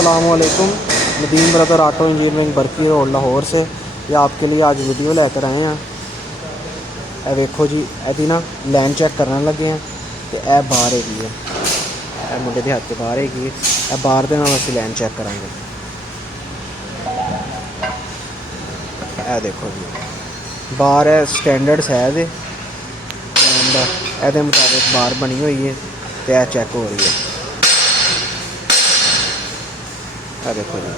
अस्सलामुअलैकुम। Nadeem brother auto engineering Barki road Lahore से ये आपके लिए आज वीडियो लेकर आए हैं। ए वेखो जी, एदी ना लैन चेक करने लगे हैं तो यह बार है मुंडे के हाथ बार है बार के नाल असीं लैन चेक करांगे। ए देखो जी, बार है स्टैंडर्ड साइज है, ए मुताबिक बार बनी हुई है तो यह चेक हो रही है। देखो जी।